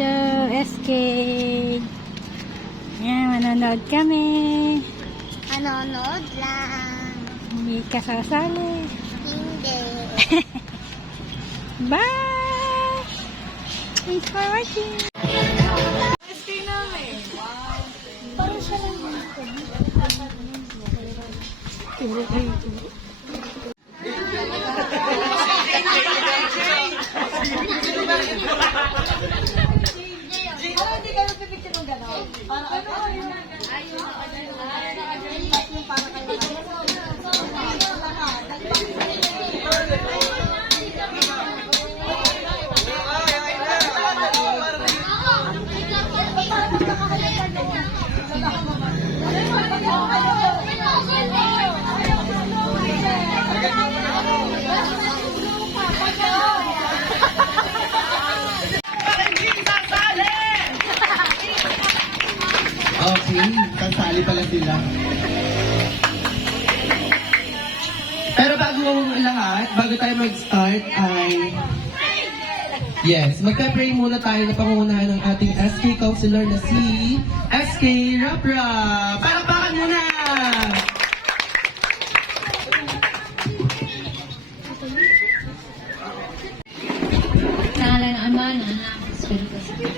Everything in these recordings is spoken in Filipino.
Radyo SK. Yan, manonood kami. Manonood lang. Hindi ka sasali. Hindi. Bye! Thanks for watching. Parang siya lang dito. Turo kayo, turo. Hindi kayo pipicture ng gano'n? Para kayo. Okay, kasali pala sila. Pero bago lahat, bago tayo mag-start ay... Yes, magpe-pray muna tayo na pangungunahan ng ating SK Counselor na si SK Rap-Rap. Palakpakan muna! Sa ngalan ng Ama, ng Anak, ng Espiritu Santo.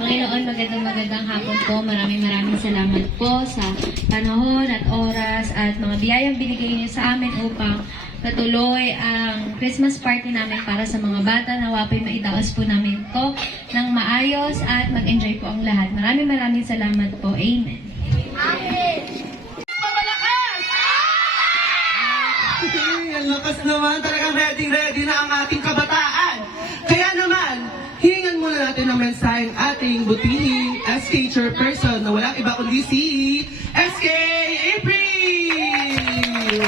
Panginoon, magandang hapon po. Maraming salamat po sa panahon at oras at mga biyayang binigay niyo sa amin upang patuloy ang Christmas party namin para sa mga bata. Nawa po'y maidaos po namin to ng maayos at mag-enjoy po ang lahat. Maraming salamat po. Amen. Ang lakas naman, talagang ready na ang ating kabataan. Kaya naman, hihingan muna natin ng mensaheng ating butihing SK Chairperson na walang iba kundi si SK April!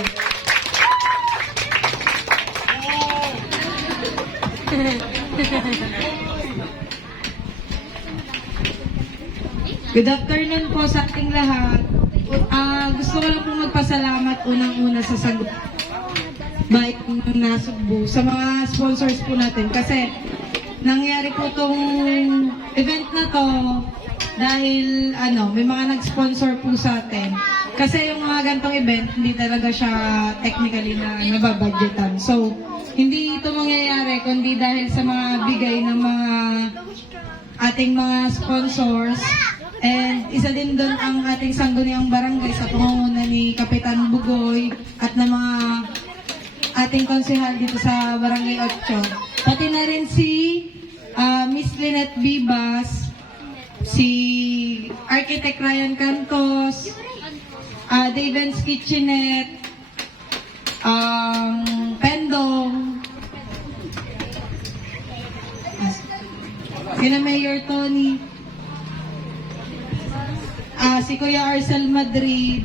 Good afternoon po sa ating lahat. Gusto ko lang po magpasalamat unang-una sa sagot bait ng Nasugbu sa mga sponsors po natin kasi nangyari po tong event na to dahil may mga nag-sponsor po sa atin. Kasi yung mga gantong event, hindi talaga siya technically na nababudgetan. So, hindi ito mangyayari kundi dahil sa mga bigay ng mga ating mga sponsors. And isa din doon ang ating sangguniang barangay sa pangunguna ni Kapitan Bugoy at ng mga ating konsehal dito sa Barangay 8. Pati na rin si Miss Lynette Bibas, si Architect Ryan Cantos, Daven's Kitchenette, Pendong, sina Mayor Tony, si Kuya Arcel Madrid,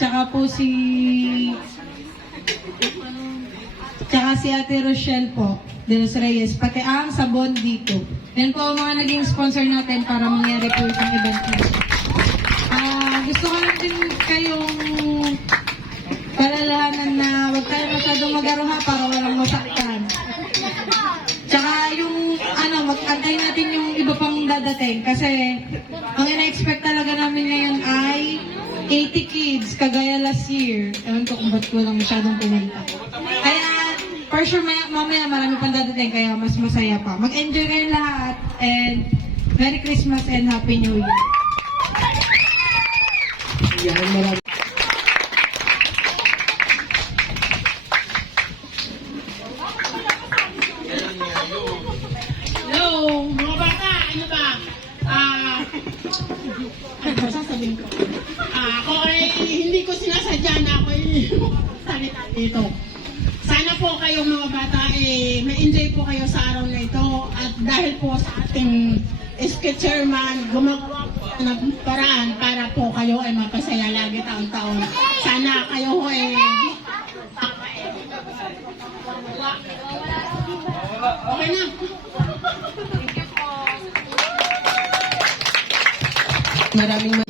tsaka po tsaka si Ate Rochelle po, de los Reyes, pati ang sabon dito. Yan po ang mga naging sponsor natin para mangyari po itong event na. Gusto ko lang din kayong palalahanan na huwag tayo masyadong magaruha para walang masaktan. Tsaka yung mag-antay natin yung iba pang dadating kasi ang ina-expect talaga namin ngayon ay 80 kids, kagaya last year. Ewan ko kung ba't walang masyadong pumunta. Kaya, for sure, mamaya marami pang dadating, kaya mas masaya pa. Mag-enjoy kayo lahat, and Merry Christmas and Happy New Year. Yan, marami. Hello, mga bata, ano ba? Ano ba sasabihin ko? Ako ay hindi ko sinasadya na ako salita dito. Sana po kayong mga bata ma-enjoy po kayo sa araw na ito at dahil po sa ating SK Chairman gumagawa po ng paraan para po kayo ay mapasaya lagi taon-taon. Sana kayo okay na. Maraming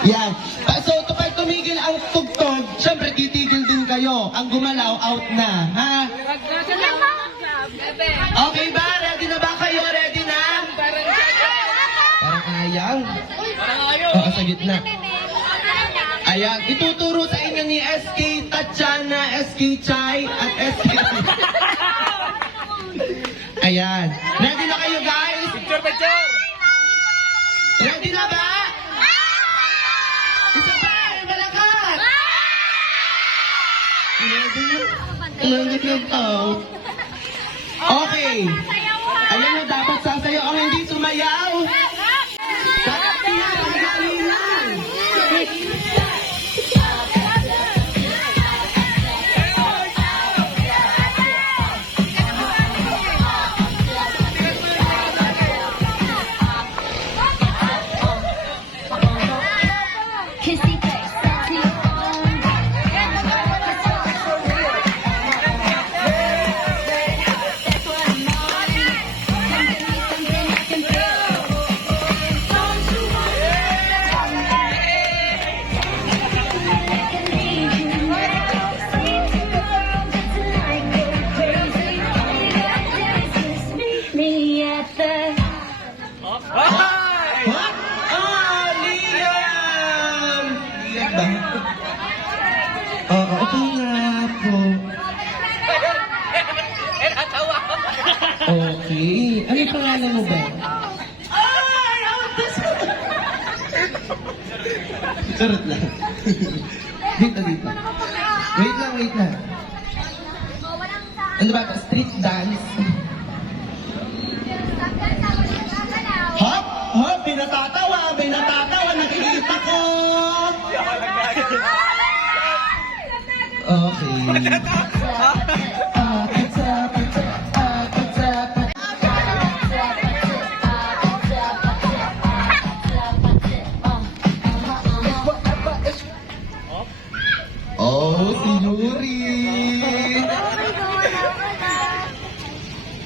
yan. So, kapag tumigil ang tugtog, syempre titigil din kayo. Ang gumalaw, out na. Ha? Okay ba? Ready na ba kayo? Ready na? Parang ayaw. Oo, sa gitna. Ayan, ituturo sa inyo ni SK Tatiana, SK Chai, at SK... Ayan. Ready na kayo, guys? Picture! Ready na ba? Isa pa! Malakas! Ready na? Ready na daw. Okay. Ayan na, dapat sasayaw ang hindi sumayaw. Dapat pinakagalingan. Kissy face, sexy on. That's what I'm on. Come give me something I can feel. Don't you worry. I can need you now. Sleep tomorrow, but tonight go crazy. All you gotta do is just meet me at the. What? Ah, Liam! Liam ba? Oo, okay nga po. Okay. Ano yung pangalan mo ba? Ay! Charot lang. Dito. Wait lang. Ano ba ito? Street dance? Hop! May natatawa, nakikita ko! Okay. Oh, si Yuri!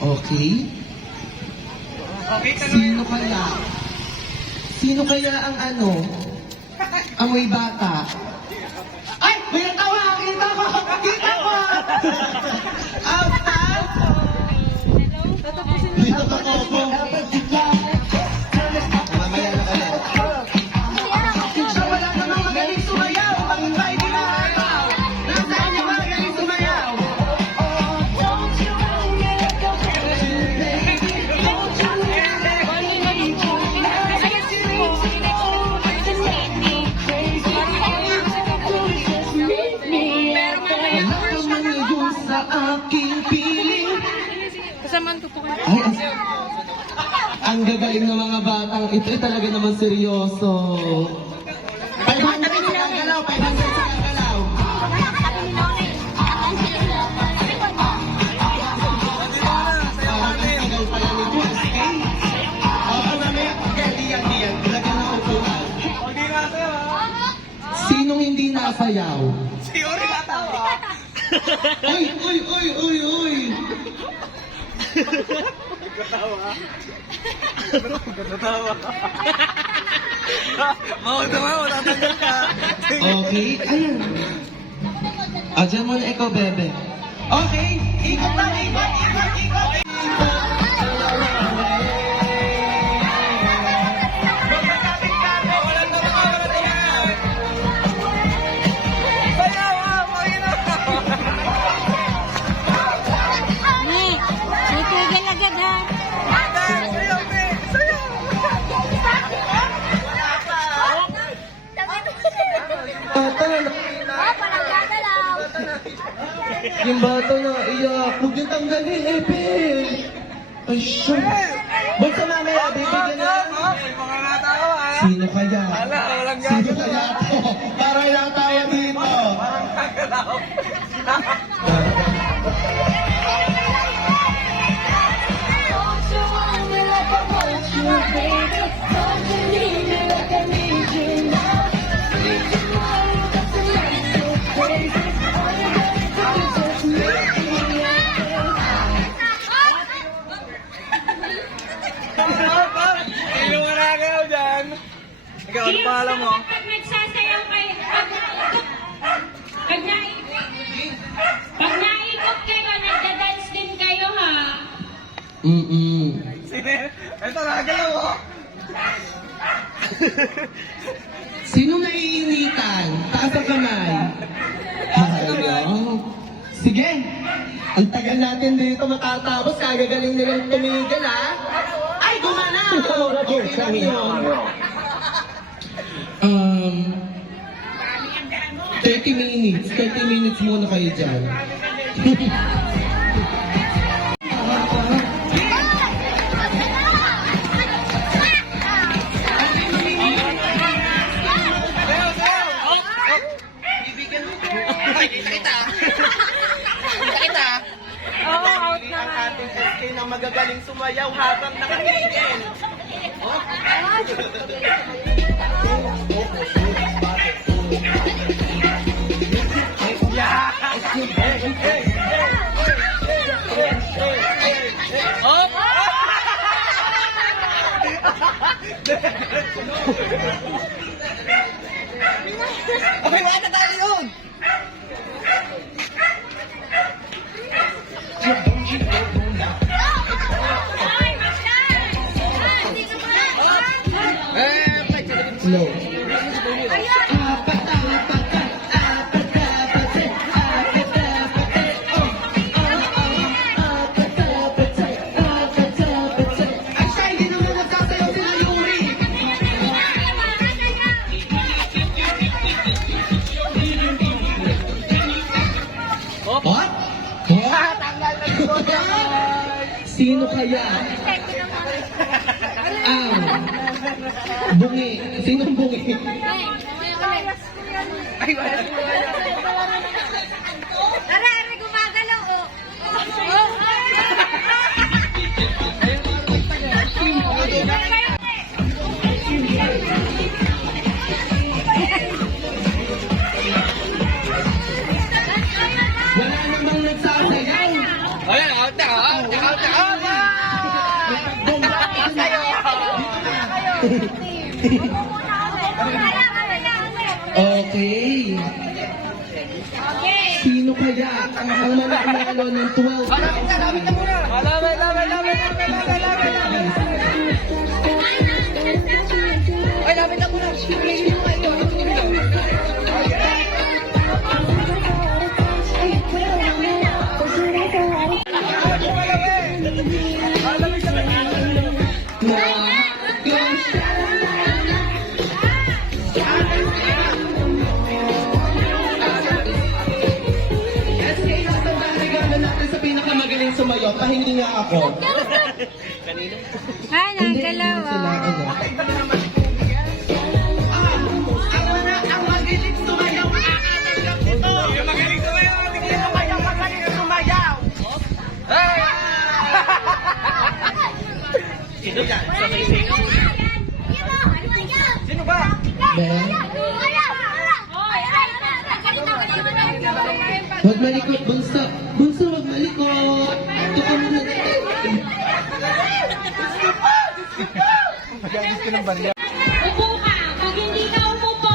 Okay. Sino kaya ang amoy bata? Ay! May natawa! Kita ko! Dito ka po. Mamaya na ulit. Wala namang magaling sumayaw. Bakit ba hindi nakataw? Nasaan yung magaling sumayaw? Sa aking piling. Ay, ang gagaling ng mga batang ito talaga naman seryoso. 500 sa gagalaw, 500 sa gagalaw. Tagal pala ni SK. Oo, mamaya. Diyan. Ilagyan na upuan. Sinong hindi nasayaw? Si Yuri natawa. Uy! Okay, ayan. Diyan muna ikaw, bebe. Okay, ikot. Itigil agad ha. Yung bata na iyak, huwag yung tanggalin, Epel. Ay, sure. Ba't sa mamaya, bibigyan na? Sino kaya? Sino kaya ito? Parang ilang tawa dito. Ikaw, ano pangalan mo? Pag nagsasayaw kayo, pag naikot kayo, nagda-dance din kayo ha. Ito na, galaw mo. Sino naiinitan? Taas ang kamay. Hello. Sige. Ang tagal natin dito matatapos. Kagagaling nilang tumigil, ha? Ay, gumana! Okay lang yun. 30 minutes. 30 minutes muna kayo dyan. Oo, out na Ang ating SK na magagaling sumayaw habang nakatigil. Okay, wala na tayo yun! Slow. Ay, siya, hindi naman nagsasayaw sila, Yuri. What? Sino kaya ang bungi? Sinong bungi? Tara, gumagalaw, oh. Wala namang nagsasayaw. Okay. Sino kaya ang mananalo ng 12? SK lang sa regalo natin sa pinakamagaling sumayaw, hindi nga ako. Ay, Hindi nagalaw, sila, oh. ano. Ang magaling sumayaw, nakakatanggap nito. Yung magaling sumayaw, magaling sumayaw. Sino yan? Sino ba? Ben? Huwag malikot, bunso. Bunso, huwag malikot. Tuka muna natin. Upo ka! Pag hindi ka umupo,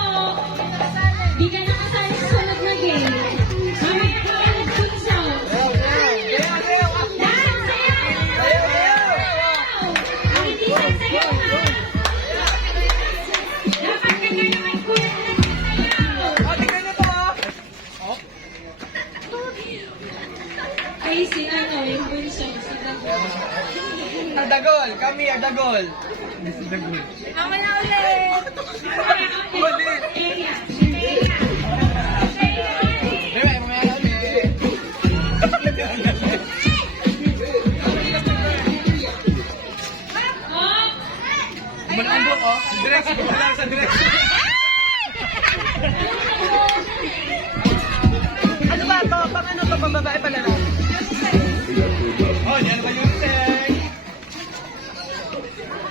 di ka nakasali sa sunod na game. Mamaya ka ulit punso. Dance! Sayaw! Ang hindi sasayaw ha! Dapat ka na naman kuya na nagsasayaw. Ay, si ano, yung bunso, si Dago. Dagol, kami Dagol. Mamaya ulit. Ulit. Area. Malambot, oh. Direct, wala sa direct. Ano ba to? Pang ano to? Pang babae pala na? Oh, yan ba yung tag?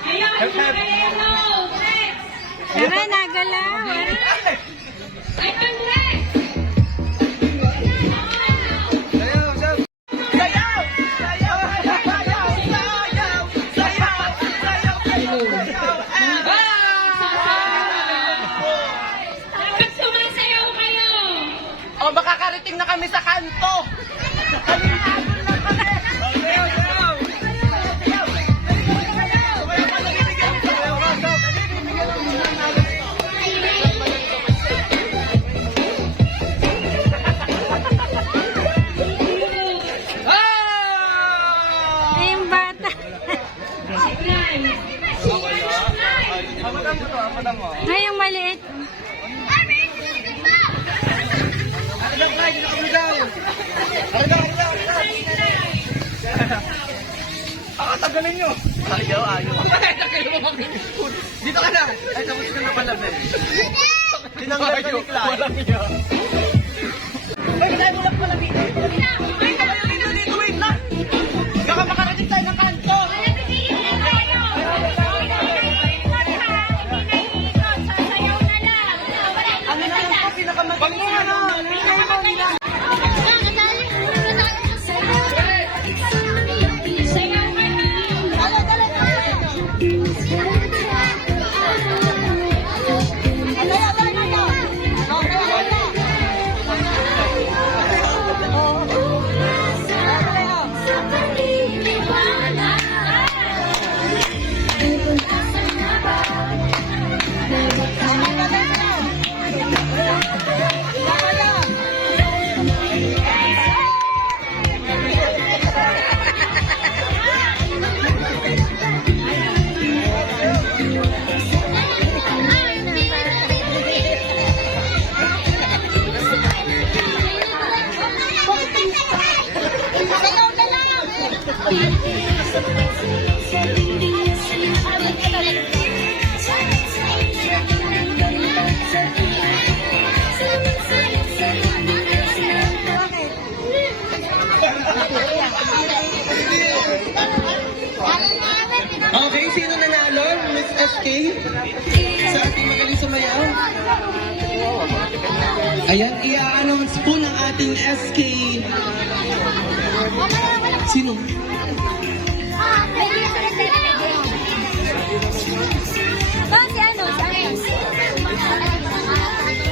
Ayun, Macareno! Next! Tara, nagalaw. Ay, Andres! Sayaw, sayaw. Sayaw! Sayaw! Sayaw! Sayaw! Sayaw! Sayaw! Sayaw! Dapat sumasayaw kayo! O, makakarating na kami sa kanto! Sayaw, sayaw. Ay, yung maliit. Tagalin nyo. Ayaw. Dito ka na. Ay, tapos ka na pala, Ben. Tinanggal ka ni Clyde. Walang iya. Ay, wala mo lang pala dito. Dito, wait lang. Baka makarating tayo ng kanto. Ano na lang po, pinakamagaling na lang. Okay, sino nanalo? Miss SK? Sa ating magaling sumayaw? Ayan, i-announce po ng ating SK. Sino?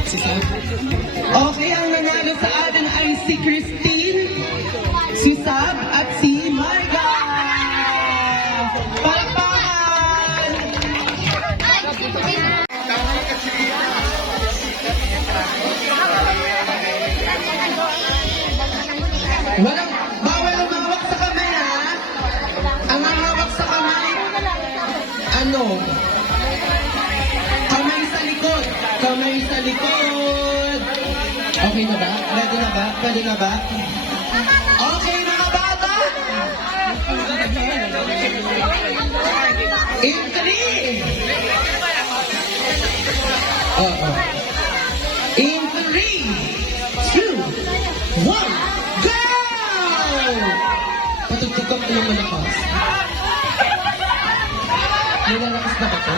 Si Sab? Okay, ang nanalo sa atin ay si Christine, si Sab, at si Marga. Palakpakan! Bawal ang mahawak sa kamay, ha? Ang mahawak sa kamay, ano? Kamay sa likod. Kamay sa likod. Okay na ba? Ready na ba? Pwede na ba? Okay, mga bata! In 3! Oo. In 3, 2, 1, go! Patugtog ka pa yung malakas. May lalakas na ba ito?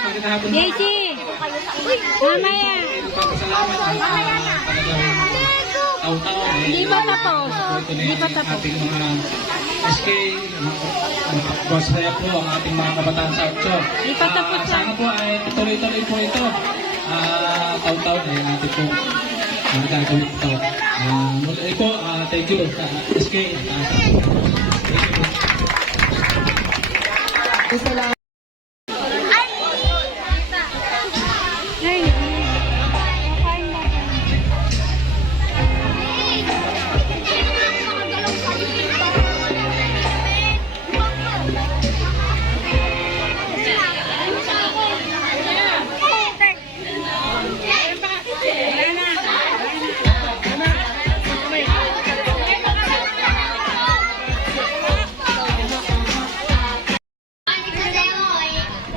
magandang hapon po. Daisy! Mamaya! Salamat ang taon-taon. Hindi pa tapos. Hindi pa tapos. Ating mga SK, masaya po ang ating mga kabataan sa Otso. Hindi pa tapos yan. Sana po ay tuloy-tuloy po ito. Taon-taon ay natin po gagawin ito. Muli po, thank you sa SK. Salamat.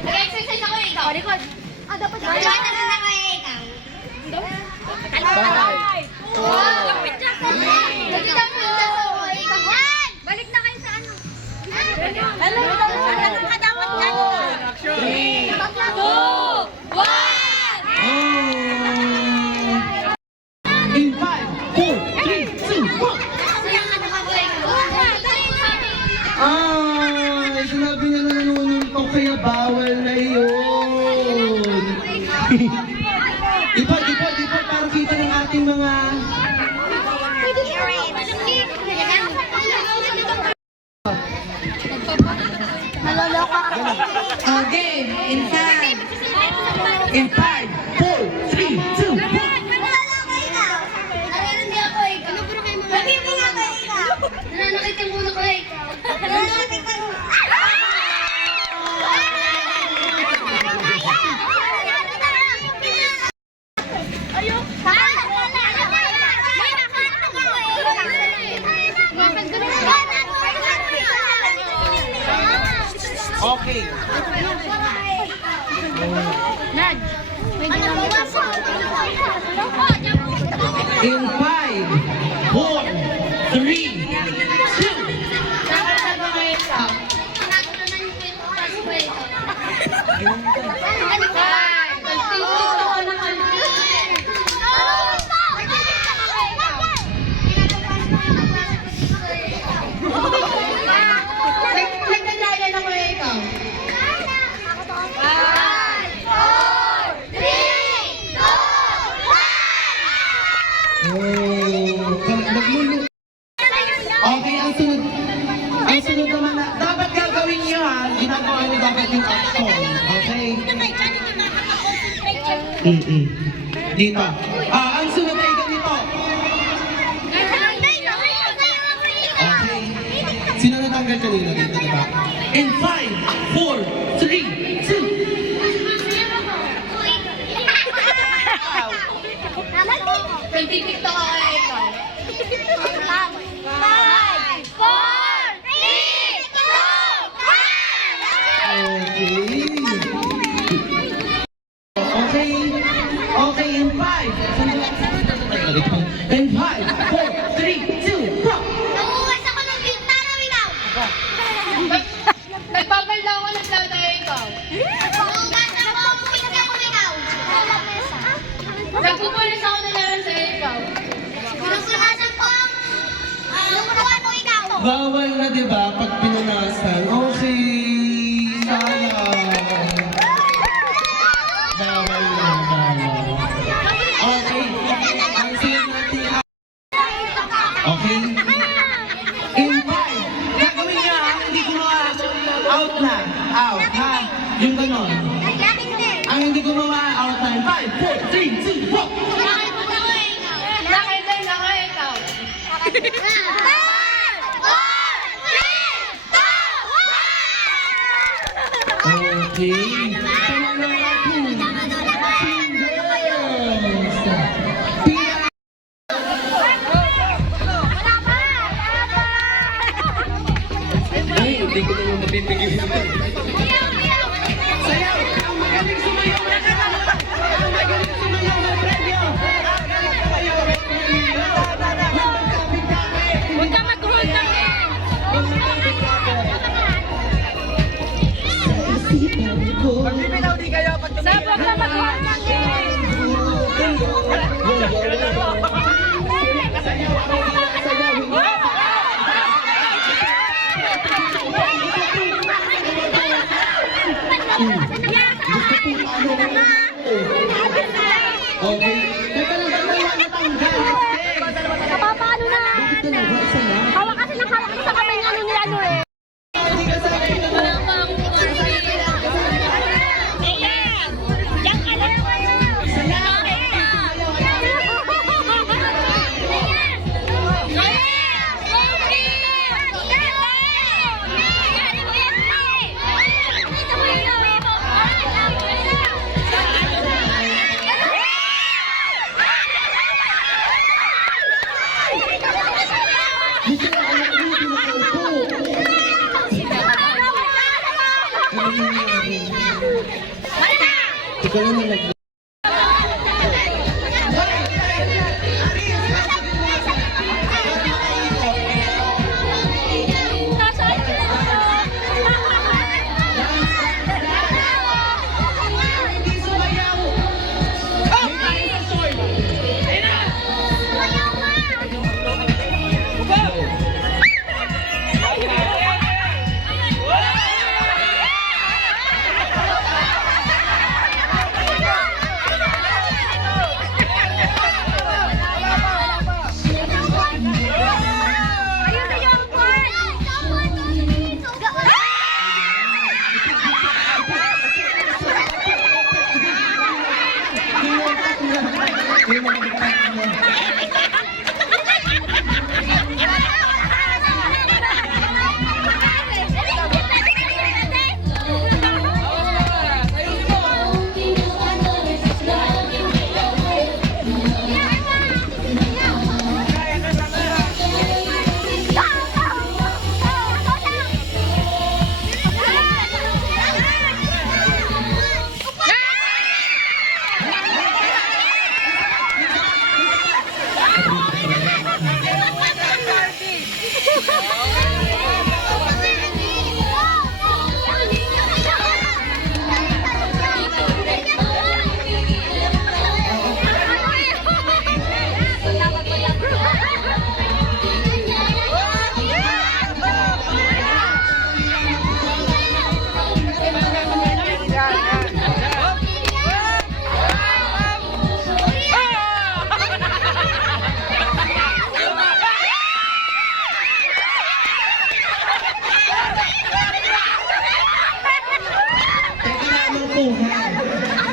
Nag-exercise ako eh, ikaw. Record. Dapat na ako eh, ikaw. Balik na kayo sa ano. Ano? Kadamot ka. 3, 2, 1. In 5, 4, 3, 2, 1. Sinabi niya na nanununtok kaya bawal na yun. Di ba, para kita ng ating mga... Game, in 5, 4, 3, 2, 1. Nananakit yung ulo ko eh. Nananakit ang ulo. Okay. In 5, 4, 3, 2. Nagdadala na ko ikaw. 5, 4, 3, 2, 1. Okay, ang sunod naman na, dapat gagawin niyo ha, ginagawa niyo dapat yung action, okay? Dito. Ang sunod ay ganito. Okay. Sino natanggal kanina dito, diba? In 5, 4, 3, 2. Nagtitiktok ako ikaw. 5, 4, 3, 2, 1. Okay, in 5. In 5, 4, 3, 2, 1. Nauuwas ako ng bintana, ikaw. Nagpapalda ako ng plata, ikaw. Nauuwas ako, pumikit ako, ikaw. Nagpupulis ako ng laran sa ikaw. Pinupunasan ko ang lumunuan mo, ikaw. Bawal na, diba? Pag pinunasan. Okay. Sayang. Bawal na, bawal. Okay. Ang sunod natin. Okay. In 5. Gagawin niya, hindi gumawa. Out na. Out, ha? Yung ganon. Ang hindi gumawa, out na. 5, 4, 3, 2, 1. Lakay din ako, ikaw. 5, 4, 3, 2, 1. Okay. Panalo natin. Singles. Pila. Ay, hindi ko naman mapipigil ito. Sayaw! Magaling sumayaw na ka na! Magaling sumayaw na premyo! Magaling sumayaw na premyo! Huwag ka mag-hold na Sa isipan ko Okay. Teka lang, ba't naman natanggal? Papaano na? Bakit dalawa? Isa lang? Hawak kasi ng hawak sa kamay ng ano ni ano eh. Hindi ka sa akin. Ikaw yung nalagyan.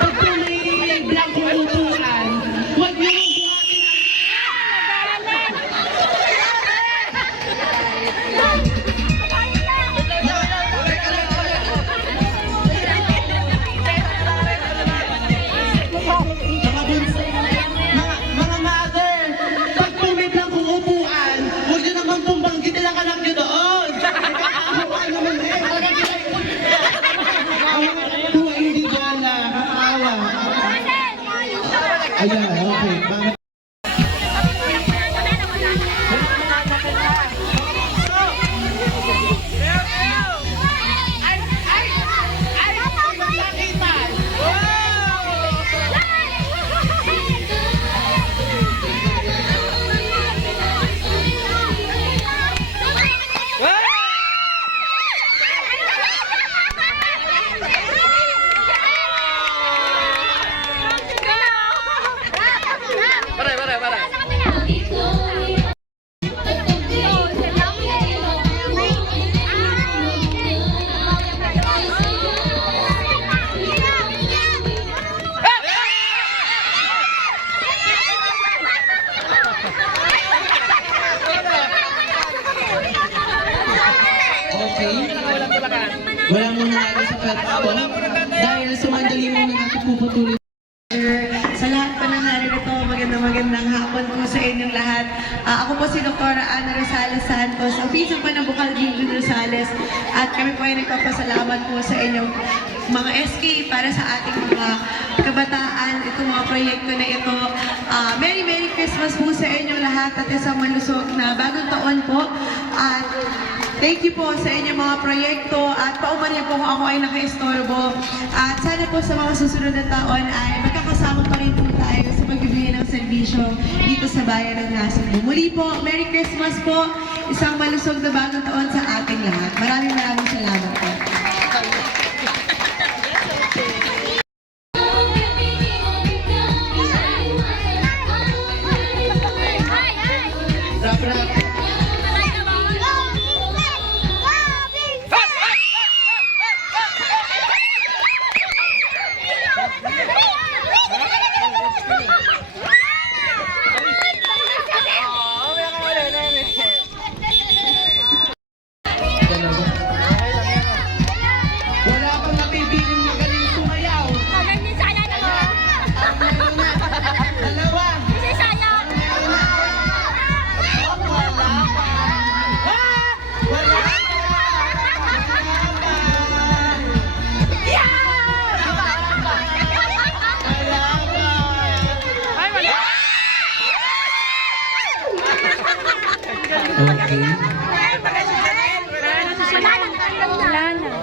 Pag po may blankong upuan, huwag niyo buhatin mga mother, pag po may blankong upuan, huwag niyo naman pong banggitin ang anak niyo doon. Nakakahawa naman eh. Buhay hindi dyan na kakaawa. Ayan, okay. Okay. Wala muna natin sa pwesto. Dahil sumandali muna natin puputuloy. Sa lahat pa ng naririto, magandang hapon po sa inyong lahat. Ako po si Dr. Ana Rosales Santos, ang pinsan po ng Bukal Gilgil Rosales. At kami po ay nagpapasalamat po sa inyong mga SK para sa ating mga kabataan, itong mga proyekto na ito. Merry Christmas po sa inyong lahat at isang malusog na bagong taon po. At thank you po sa inyong mga proyekto at paumanhin po kung ako ay naka-istorbo. At sana po sa mga susunod na taon ay magkakasama pa rin po tayo sa pagbibigay ng serbisyo dito sa bayan ng Nasugbu. Muli po, Merry Christmas po! Isang malusog na bagong taon sa ating lahat. Maraming salamat po. Okay.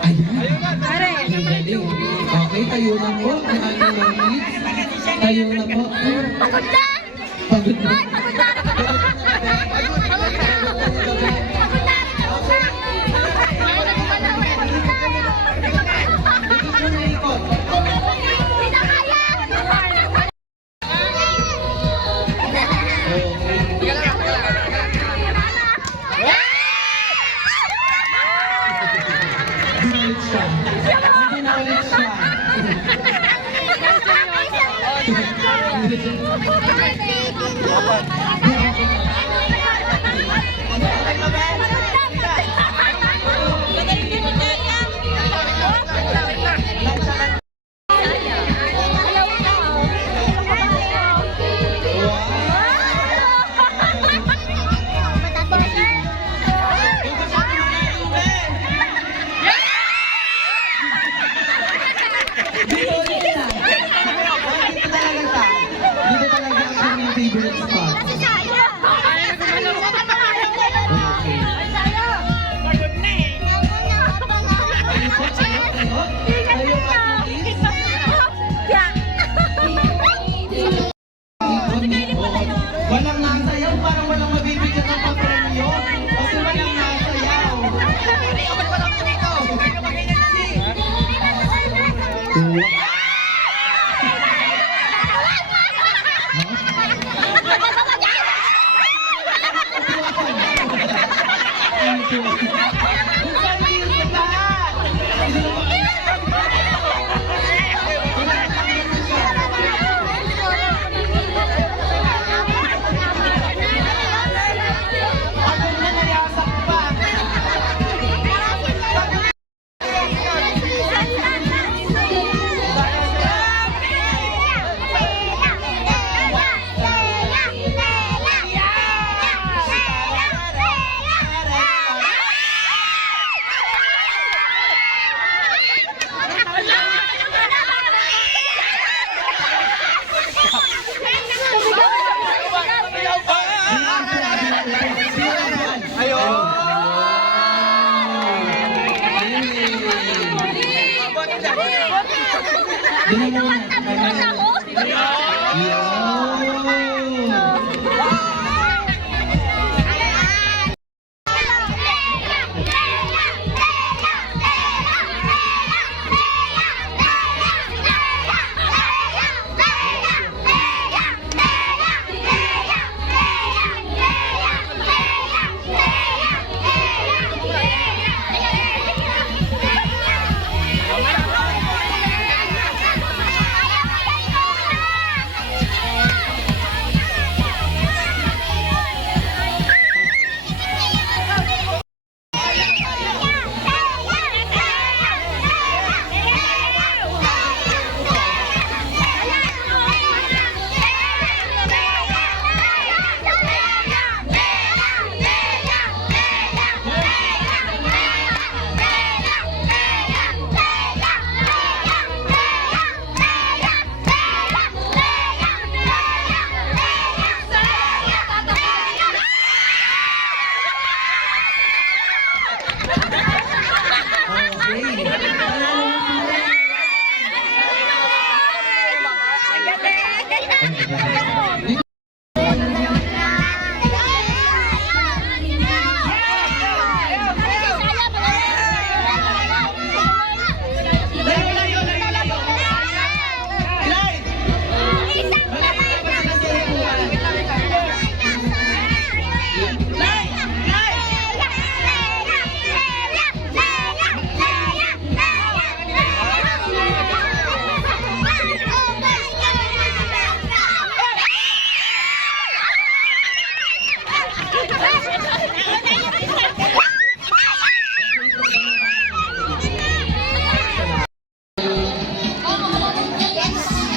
Ayan. Ang galing. Okay, tayo na po ang ating mga kids. Tayo na po. Pagod na! Pagod na. Pagod na! Hindi na kaya! Ulit siya. Hindi na ulit siya. Dito ulit siya. Dito talaga siya. Dito talaga ang kanyang favorite spot. Walang nasayaw, parang walang mabibigyan ng papremyo. Kasi walang nasayaw.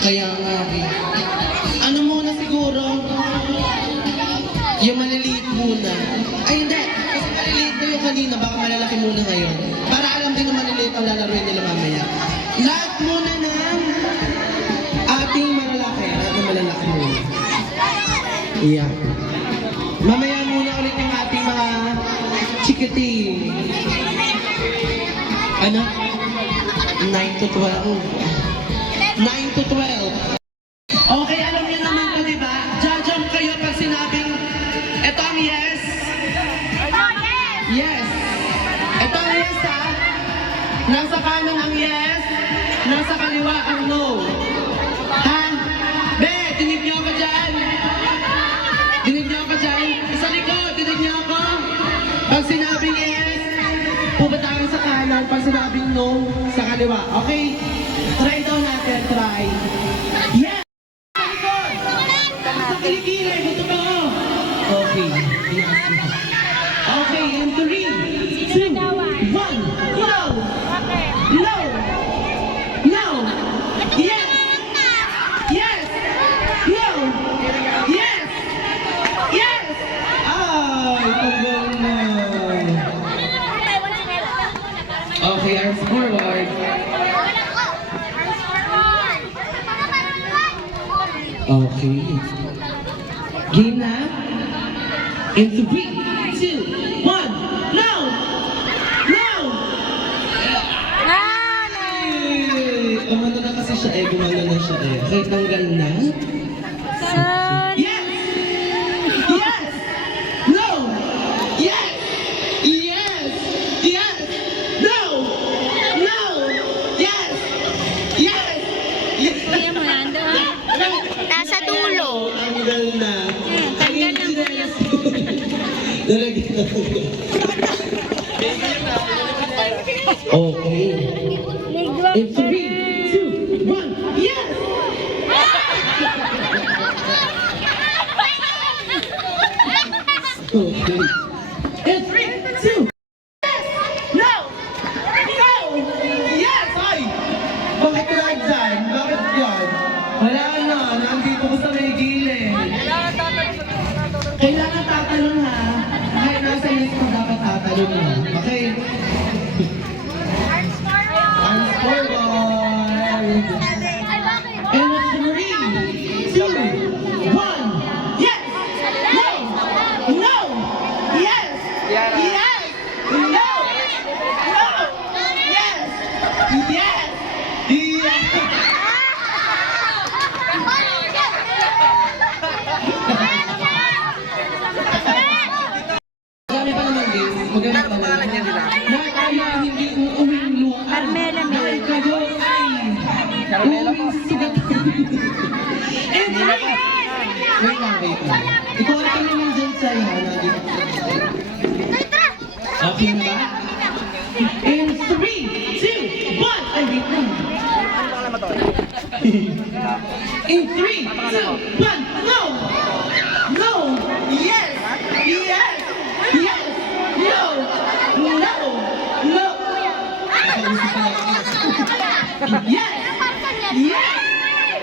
Kaya nga eh. Ano muna siguro? Yung maliliit muna. Ay hindi, kasi maliliit na yung kanina, baka malalaki muna ngayon. Para alam din na maliliit ang lalaroin nila mamaya. Lahat muna ng ating malalaki. Lahat ng malalaki muna. Yeah. Mamaya muna ulit yung ating mga Chikating. Ano? 9 to 12. 9 to 12. Okay, alam niyo naman to, di ba? Jajam kayo pag sinabing, eto ang yes. Yes. Ito ang yes, ha? Nasa kanan ang yes, nasa kaliwa ang no. Ha? Be, dinig niyo ako dyan. Dinig niyo ako dyan. Sa likod, dinig niyo ako. Pag sinabing yes, pupunta ka sa kanan. Pag sinabing no, sa kaliwa. Okay? Try daw natin, try. Yes! Sa kilikili, gusto ko. Okay. Okay, in 3, 2, 1. No! No! No! Yes! Yes! No! Yes! Yes! Ay, tagal na. Okay, arms forward. Okay. Game na? In 3, 2, 1. No! No! Umano na kasi siya eh. Gumano na siya eh. Okay, tanggal na. Yes! Yes! No! Yes! Yes! Yes! No! No! Yes! Yes! Yes! Nasa dulo. Tanggal na. Tanggal na po yung... Nalagyan na. Okay. In 3, 2, 1. Yes! Okay. In 3, 2. No! No! Yes! Ay! Bakit lang dyan? Bakit yan? Wala na. Nandito ko sa may gilid. Kailangan tatalon ha. Kahit nasa list ko dapat tatalon ha. Okay? Arms forward. And 3, 2, 1. Yes! No! No! Yes! Yes! No! No! Yes! Yes! Yes! Marami pa naman guys. Maganda pa naman. Dahil tayo hindi uuwing luha. Carmela, Dahil kayo ay uuwing sugat. And wait lang, wait lang. Ikaw ay naman dyan sa'yo. Okay na ba? In 3, 2, 1. Ay, wait lang. In 3, 2, 1. No! No! Yes! Yes! Yes! No! No! No! Yes! Yes!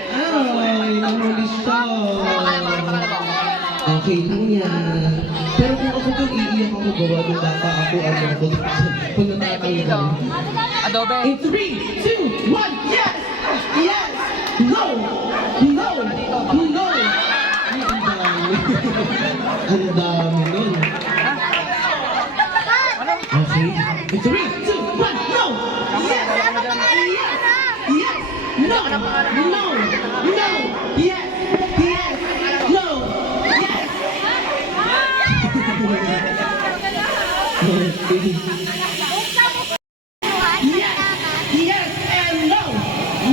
Ay, nahuli siya. Okay lang yan. Pero kung ako doon, iiyak ako gawa ng bata ako ako kung natatanggal. Adobe. In 3, 2, 1, yes! Yes! No! No! No! Ay, ang dami. Ang dami nun. Okay. In 3, 2, 1, no! Yes! Yes! Yes! No! No! No! Yes! Yes! No! Yes! Okay. Yes! Yes! And no!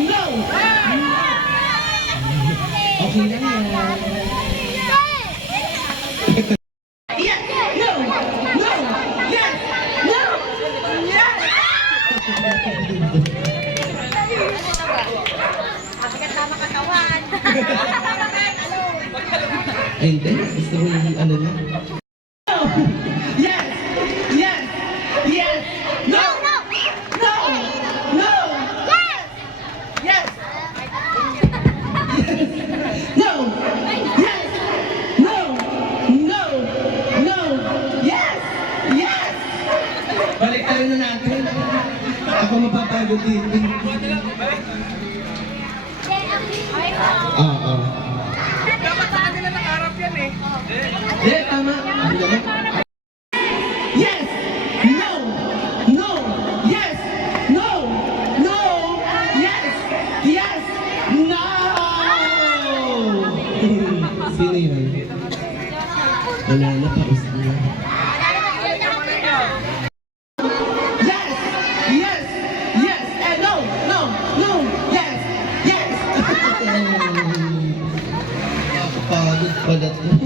No! Okay lang yan. Yes! No! No! Yes! No! Yes! Ay, hindi. Gusto mo yung ano na? No! Yes! Yes! Yes! No! No! No! Yes! Yes! No! Yes! No! No! No! Yes! Yes! Balik tayo na natin. Ako mapapagod dito. Oo. Dapat sa kanila nakaharap yan eh. Hindi, tama. Yes! Sino yun? Wala na, paus na. Yes! Yes! Yes! And no! No! No! Yes! Yes! Nakakapagod pala to.